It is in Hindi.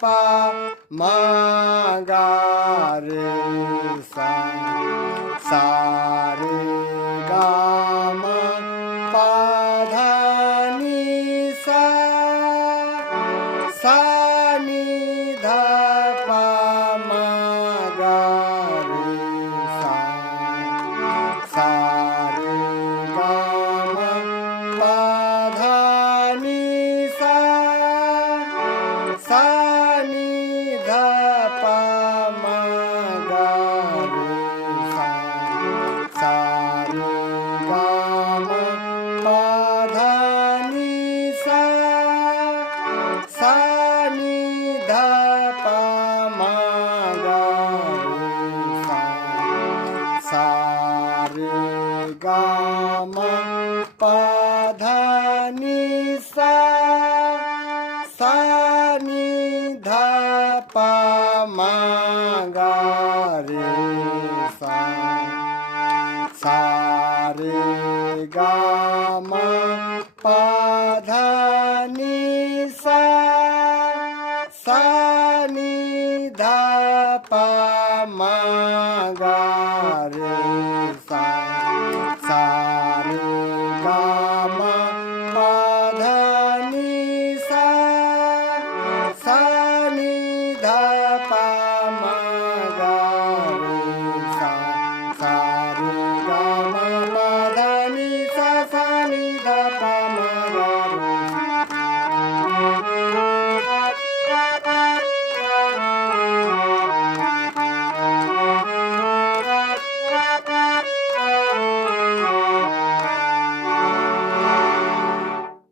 पा मा गा रे सा सा रे गा मा पा धा नि सा सा नि धा पा मा गा रे सा सा रे गा मा पा धा नि सा सा नि धा पा मा गा रे सा सा रे गा मा पा धा नि सा सा नि धा पा मा गा रे सा सा रे गा मा पा धा नि सा सा नि धा पा मा गा रे सा सा रे गा मा पा धा नि